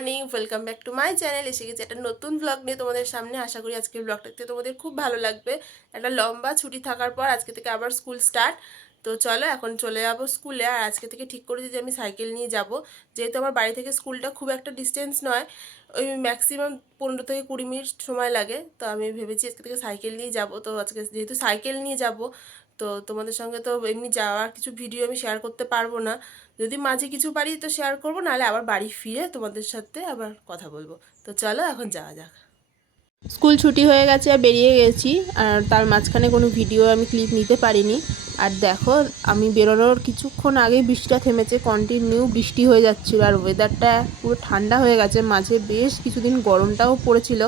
Morning, welcome back to my channel. এসে গেছি একটা নতুন ব্লগ নিয়ে তোমাদের সামনে। আশা করি আজকের ব্লগটাতে তোমাদের খুব ভালো লাগবে। একটা লম্বা ছুটি থাকার পর আজকে থেকে আবার স্কুল স্টার্ট। তো চলো এখন চলে যাবো স্কুলে। আর আজকে থেকে ঠিক করেছি যে আমি সাইকেল নিয়ে যাব, যেহেতু আমার বাড়ি থেকে স্কুলটা খুব একটা ডিস্টেন্স নয়, ওই ম্যাক্সিমাম 15 থেকে 20 মিনিট সময় লাগে। তো আমি ভেবেছি আজকে থেকে সাইকেল নিয়ে যাব। তো আজকে যেহেতু সাইকেল নিয়ে যাব, তো তোমাদের সঙ্গে তো এমনি যাওয়ার কিছু ভিডিও আমি শেয়ার করতে পারবো না। যদি মাঝে কিছু পারি তো শেয়ার করবো, নাহলে আবার বাড়ি ফিরে তোমাদের সাথে আবার কথা বলবো। তো চলো এখন যাওয়া যাক। স্কুল ছুটি হয়ে গেছে আর বেরিয়ে গেছি, আর তার মাঝখানে কোনো ভিডিও আমি ক্লিপ নিতে পারিনি। আর দেখো, আমি বেরোনোর কিছুক্ষণ আগেই বৃষ্টিটা থেমেছে, কন্টিনিউ বৃষ্টি হয়ে যাচ্ছিলো, আর ওয়েদারটা পুরো ঠান্ডা হয়ে গেছে। মাঝে বেশ কিছুদিন গরমটাও পড়েছিল,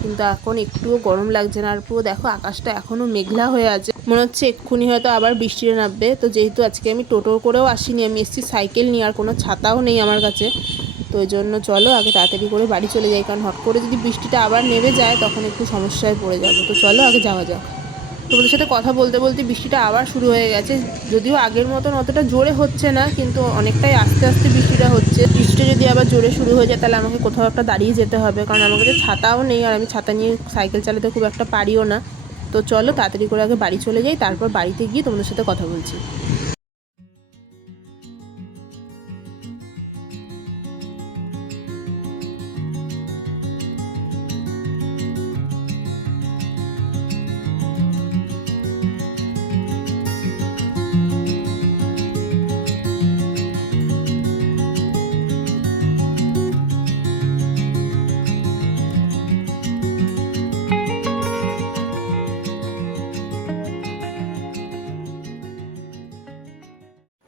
কিন্তু এখন একটুও গরম লাগছে না। আর পুরো দেখো, আকাশটা এখনও মেঘলা হয়ে আছে, মনে হচ্ছে এক্ষুনি হয়তো আবার বৃষ্টিটা নামবে। তো যেহেতু আজকে আমি টোটো করেও আসিনি, আমি এসেছি সাইকেল নিয়ে, আর কোনো ছাতাও নেই আমার কাছে। তো ওই জন্য চলো আগে তাড়াতাড়ি করে বাড়ি চলে যাই, কারণ হট করে যদি বৃষ্টিটা আবার নেমে যায় তখন একটু সমস্যায় পড়ে যাবো। তো চলো আগে যাওয়া যাক। তোমাদের সাথে কথা বলতে বলতে বৃষ্টিটা আবার শুরু হয়ে গেছে, যদিও আগের মতন অতটা জোরে হচ্ছে না, কিন্তু অনেকটাই আস্তে আস্তে বৃষ্টিটা হচ্ছে। বৃষ্টিটা যদি আবার জোরে শুরু হয়ে যায় তাহলে আমাকে কোথাও একটা দাঁড়িয়ে যেতে হবে, কারণ আমার কাছে ছাতাও নেই, আর আমি ছাতা নিয়ে সাইকেল চালাতে খুব একটা পারিও না। তো চলো তাড়াতাড়ি করে আগে বাড়ি চলে যাই, তারপর বাড়িতে গিয়ে তোমাদের সাথে কথা বলছি।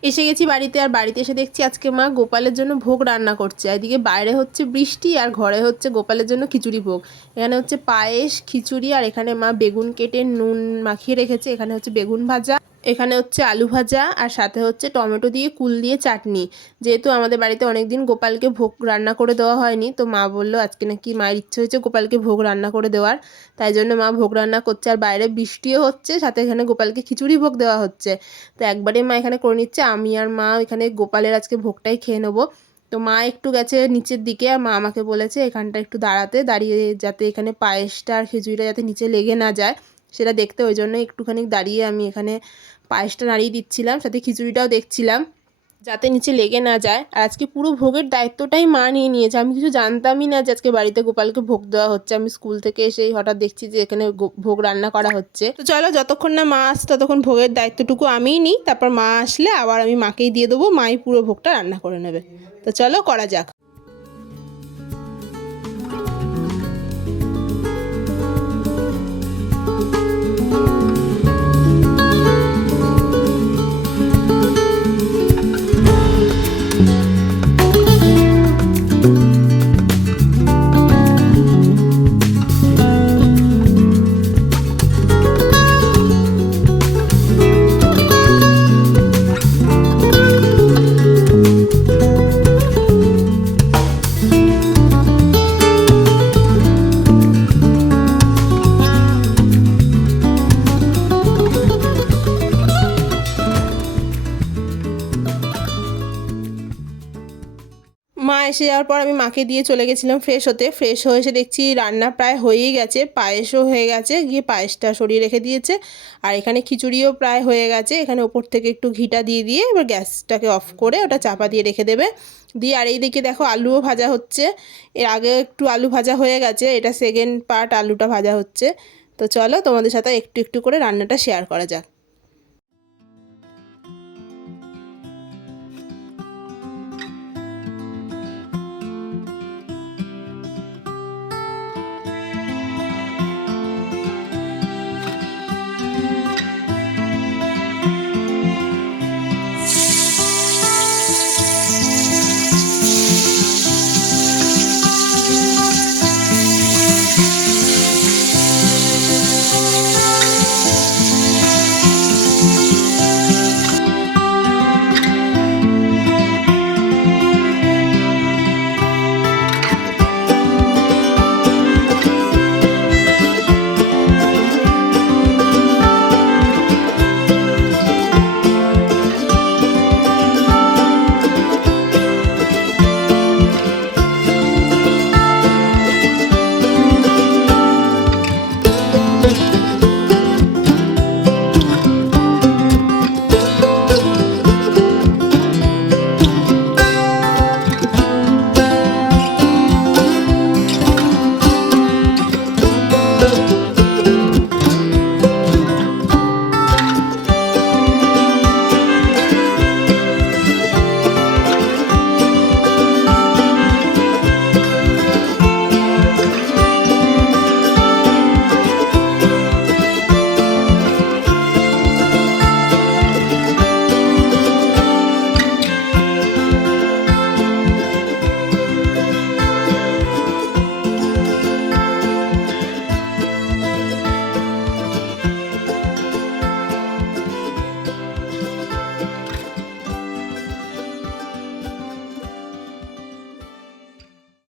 এসে গেছি বাড়িতে, আর বাড়িতে এসে দেখছি আজকে মা গোপালের জন্য ভোগ রান্না করছে। এদিকে বাইরে হচ্ছে বৃষ্টি, আর ঘরে হচ্ছে গোপালের জন্য খিচুড়ি ভোগ। এখানে হচ্ছে পায়েস, খিচুড়ি, আর এখানে মা বেগুন কেটে নুন মাখিয়ে রেখেছে। এখানে হচ্ছে বেগুন ভাজা, এখানে হচ্ছে আলু ভাজা, আর সাথে হচ্ছে টমেটো দিয়ে কুল দিয়ে চাটনি। যেহেতু আমাদের বাড়িতে অনেকদিন গোপালকে ভোগ রান্না করে দেওয়া হয়নি, তো মা বললো আজকে নাকি মায়ের ইচ্ছে হয়েছে গোপালকে ভোগ রান্না করে দেওয়ার, তাই জন্য মা ভোগ রান্না করছে। আর বাইরে বৃষ্টিও হচ্ছে, সাথে এখানে গোপালকে খিচুড়ি ভোগ দেওয়া হচ্ছে। তো একবারে মা এখানে করে নিচ্ছে, আমি আর মা এখানে গোপালের আজকে ভোগটাই খেয়ে নেবো। তো মা একটু গেছে নিচের দিকে, আর মা আমাকে বলেছে এখানটা একটু দাঁড়িয়ে যাতে এখানে পায়েসটা আর খিচুড়িটা যাতে নিচে লেগে না যায় সেটা দেখতে। ওই জন্য একটুখানি দাঁড়িয়ে আমি এখানে পায়েসটা নাড়িয়ে দিচ্ছিলাম, সাথে খিচুড়িটাও দেখছিলাম যাতে নিচে লেগে না যায়। আর আজকে পুরো ভোগের দায়িত্বটাই মা নিয়ে নিয়েছে, আমি কিছু জানতামই না যে আজকে বাড়িতে গোপালকে ভোগ দেওয়া হচ্ছে। আমি স্কুল থেকে এসেই হঠাৎ দেখছি যে এখানে ভোগ রান্না করা হচ্ছে। তো চলো, যতক্ষণ না মা আসছে ততক্ষণ ভোগের দায়িত্বটুকু আমিই নিই, তারপর মা আসলে আবার আমি মাকেই দিয়ে দেবো, মাই পুরো ভোগটা রান্না করে নেবে। তো চলো করা যাক। মা এসে যাওয়ার পর আমি মাকে দিয়ে চলে গেছিলাম ফ্রেশ হতে। ফ্রেশ হয়ে এসে দেখছি রান্না প্রায় হয়েই গেছে, পায়েসও হয়ে গেছে, গিয়ে পায়েসটা সরিয়ে রেখে দিয়েছে। আর এখানে খিচুড়িও প্রায় হয়ে গেছে, এখানে ওপর থেকে একটু ঘিটা দিয়ে দিয়ে এবার গ্যাসটাকে অফ করে ওটা চাপা দিয়ে রেখে দেবে। দিয়ে আর এই দিকে দেখো আলুও ভাজা হচ্ছে, এর আগে একটু আলু ভাজা হয়ে গেছে, এটা সেকেন্ড পার্ট আলুটা ভাজা হচ্ছে। তো চলো তোমাদের সাথে একটু একটু করে রান্নাটা শেয়ার করা যাক।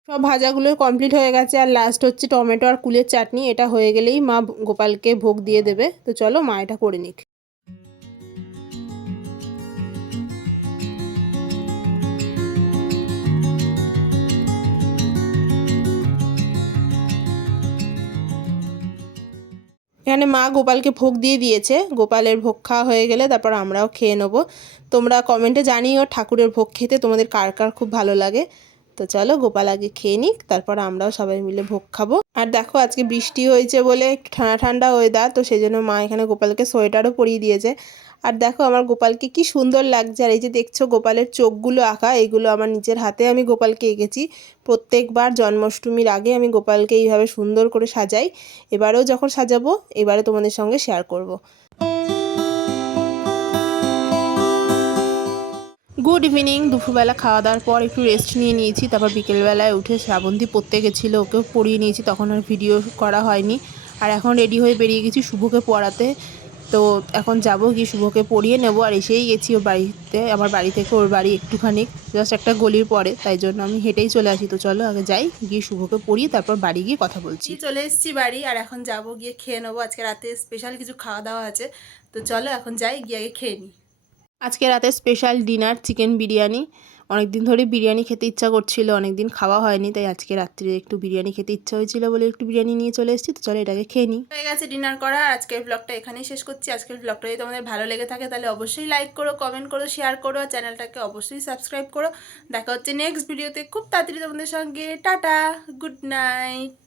সব ভাজাগুলো কমপ্লিট হয়ে গেছে, আর লাস্ট হচ্ছে টমেটো আর কুলের চাটনি। এটা হয়ে গেলেই মা গোপালকে ভোগ দিয়ে দেবে। তো চলো মা এটা করে নিক। এখানে মা গোপালকে ভোগ দিয়ে দিয়েছে। গোপালের ভোগ খাওয়া হয়ে গেলে তারপর আমরাও খেয়ে নেবো। তোমরা কমেন্টে জানিও ঠাকুরের ভোগ খেতে তোমাদের কার কার খুব ভালো লাগে। তো চলো গোপাল আগে খেয়ে নিক, তারপর আমরাও সবাই মিলে ভোগ খাবো। আর দেখো আজকে বৃষ্টি হয়েছে বলে একটু ঠান্ডা ঠান্ডা ওয়েদার, তো সেই জন্য মা এখানে গোপালকে সোয়েটারও পরিয়ে দিয়েছে। আর দেখো আমার গোপালকে কি সুন্দর লাগছে। আর এই যে দেখছো গোপালের চোখগুলো আঁকা, এইগুলো আমার নিজের হাতে আমি গোপালকে এঁকেছি। প্রত্যেকবার জন্মাষ্টমীর আগে আমি গোপালকে এইভাবে সুন্দর করে সাজাই। এবারেও যখন সাজাবো এবারে তোমাদের সঙ্গে শেয়ার করব। Good evening. দুপুরবেলা খাওয়া দাওয়ার পর একটু রেস্ট নিয়ে নিয়েছি, তারপর বিকেলবেলায় উঠে শ্রাবন্তী পড়তে গেছিলো, ওকেও পড়িয়ে নিয়েছি, তখন আর ভিডিও করা হয়নি। আর এখন রেডি হয়ে বেরিয়ে গেছি শুভকে পড়াতে। তো এখন যাব গিয়ে শুভকে পড়িয়ে নেব। আর এসেই গেছি ওর বাড়িতে, আমার বাড়ি থেকে ওর বাড়ি একটুখানি জাস্ট একটা গলির পরে, তাই জন্য আমি হেঁটেই চলে আসি। তো চলো আগে যাই, গিয়ে শুভকে পড়িয়ে তারপর বাড়ি গিয়ে কথা বলছি। চলে এসেছি বাড়ি, আর এখন যাব গিয়ে খেয়ে নেবো। আজকে রাতে স্পেশাল কিছু খাওয়া দাওয়া আছে, তো চলো এখন যাই, গিয়ে আগে খেয়ে নিই। আজকে রাতে স্পেশাল ডিনার চিকেন বিরিয়ানি। অনেক দিন ধরে বিরিয়ানি খেতে ইচ্ছা করছিল, অনেক দিন খাওয়া হয়নি, তাই আজকে রাত্রে একটু বিরিয়ানি খেতে ইচ্ছা হয়েছিল বলে একটু বিরিয়ানি নিয়ে চলে এসেছি। তো চলো এটাকে খেয়ে নিই। হয়ে গেছে ডিনার করা। আজকের ব্লগটা এখানেই শেষ করছি। আজকের ব্লগটা যদি তোমাদের ভালো লেগে থাকে তাহলে অবশ্যই লাইক করো, কমেন্ট করো, শেয়ার করো, আর চ্যানেলটাকে অবশ্যই সাবস্ক্রাইব করো। দেখা হচ্ছে নেক্সট ভিডিওতে খুব তাড়াতাড়ি তোমাদের সঙ্গে। Tata, good night.